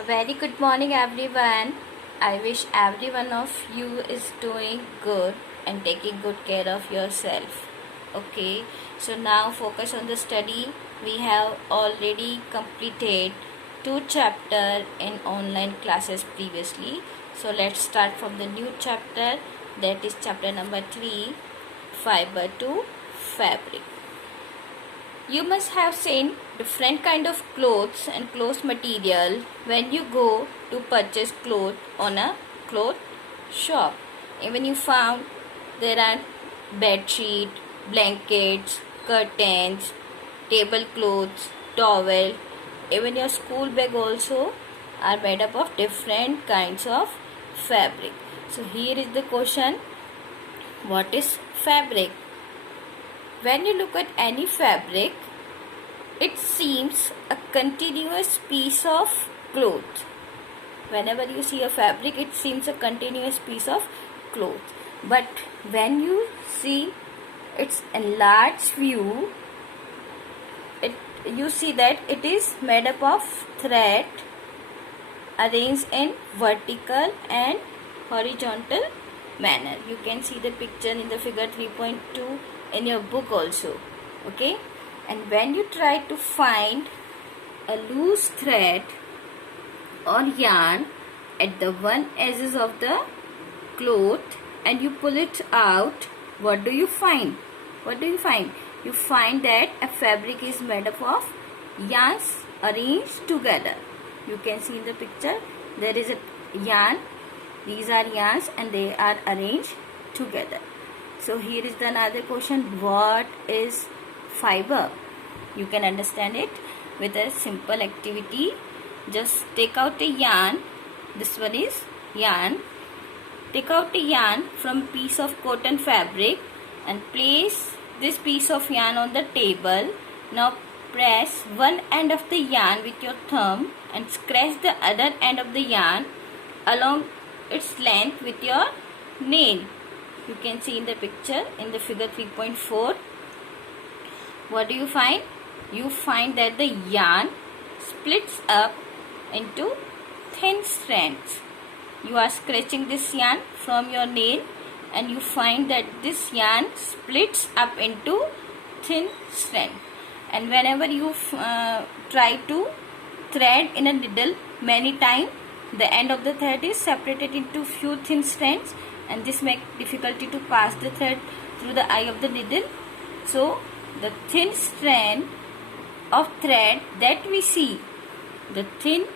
A very good morning, everyone. I wish every one of you is doing good and taking good care of yourself. Okay, so now focus on the study. We have already completed two chapters in online classes previously. So let's start from the new chapter, that is chapter number 3, fiber to fabric. You must have seen different kind of clothes and clothes material when you go to purchase clothes on a cloth shop. Even you found there are bed sheet, blankets, curtains, tablecloths, towel. Even your school bag also are made up of different kinds of fabric. So here is the question: what is fabric? When you look at any fabric, it seems a continuous piece of cloth. Whenever you see a fabric, it seems a continuous piece of cloth. But when you see its enlarged view, you see that it is made up of thread arranged in vertical and horizontal manner. You can see the picture in the figure 3.2 in your book also. Okay, and when you try to find a loose thread or yarn at the one edges of the cloth and you pull it out, what do you find? You find that a fabric is made up of yarns arranged together. You can see in the picture there is a yarn. These are yarns and they are arranged together. So here is the another question: what is fiber? You can understand it with a simple activity. Just take out a yarn. This one is yarn. Take out a yarn from piece of cotton fabric and place this piece of yarn on the table. Now press one end of the yarn with your thumb and scratch the other end of the yarn along its length with your nail. You can see in the picture in the figure 3.4. What do you find? You find that the yarn splits up into thin strands. You are scratching this yarn from your nail and you find that this yarn splits up into thin strand. And whenever you try to thread in a needle many times, the end of the thread is separated into few thin strands, and this makes difficulty to pass the thread through the eye of the needle. So the thin strand of thread that we see, the thin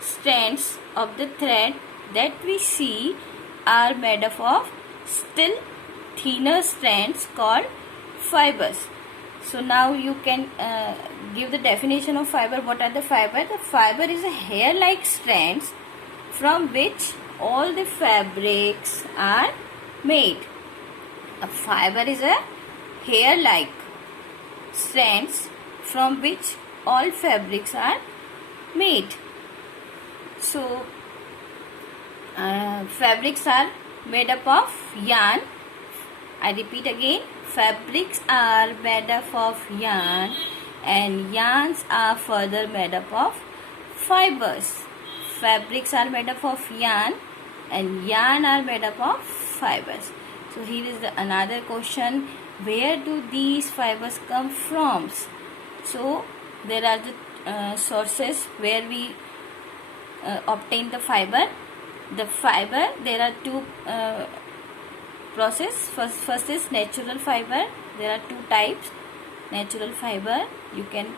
strands of the thread that we see are made up of still thinner strands called fibers. So now you can give the definition of fiber. What are the fiber? The fiber is a hair-like strands from which all the fabrics are made. A fiber is a hair-like strands from which all fabrics are made. So fabrics are made up of yarn. I repeat again, fabrics are made up of yarn and yarns are further made up of fibers. Fabrics are made up of yarn and yarn are made up of fibers. So here is another question: where do these fibers come from? So there are the sources where we obtain the fiber. The fiber, there are two process. First is natural fiber. There are two types. Natural fiber, you can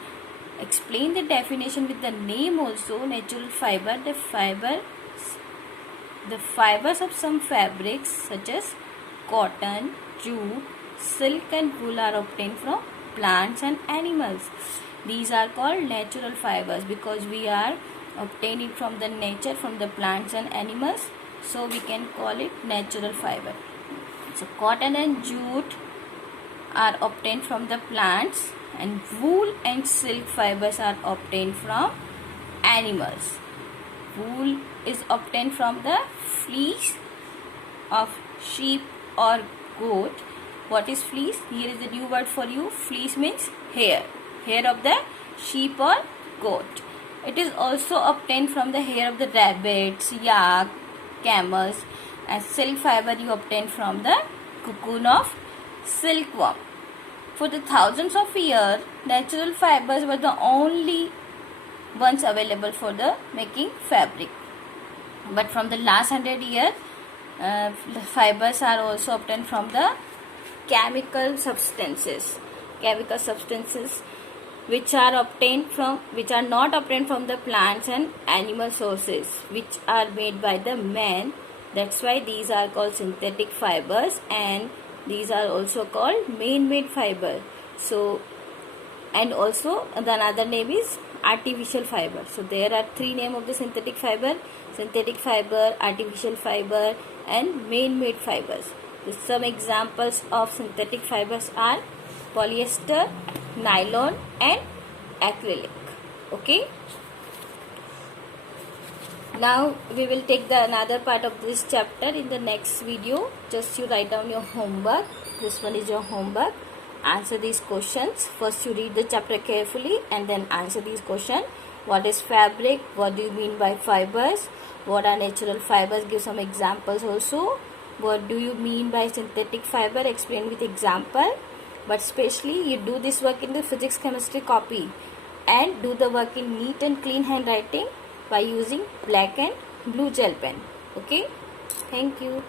explain the definition with the name also. Natural fiber, the fibers of some fabrics such as cotton, jute, silk and wool are obtained from plants and animals. These are called natural fibers because we are obtaining from the nature, from the plants and animals, so we can call it natural fiber. So cotton and jute are obtained from the plants and wool and silk fibers are obtained from animals. Wool is obtained from the fleece of sheep or goat. What is fleece? Here is the new word for you. Fleece means hair of the sheep or goat. It is also obtained from the hair of the rabbits, yak, camels, and silk fiber you obtain from the cocoon of silkworm. For the thousands of years, natural fibers were the only ones available for the making fabric. But from the last 100 years, the fibers are also obtained from the chemical substances which are not obtained from the plants and animal sources, which are made by the man. That's why these are called synthetic fibers, and these are also called man-made fiber. So, and also the another name is artificial fiber. So there are three names of the synthetic fiber: artificial fiber, and man-made fibers. So some examples of synthetic fibers are polyester, nylon, and acrylic. Okay. Now we will take the another part of this chapter in the next video. Just you write down your homework. This one is your homework. Answer these questions. First you read the chapter carefully and then answer these questions. What is fabric? What do you mean by fibers? What are natural fibers? Give some examples also. What do you mean by synthetic fiber? Explain with example. But especially you do this work in the physics chemistry copy, and do the work in neat and clean handwriting by using black and blue gel pen. Okay. Thank you.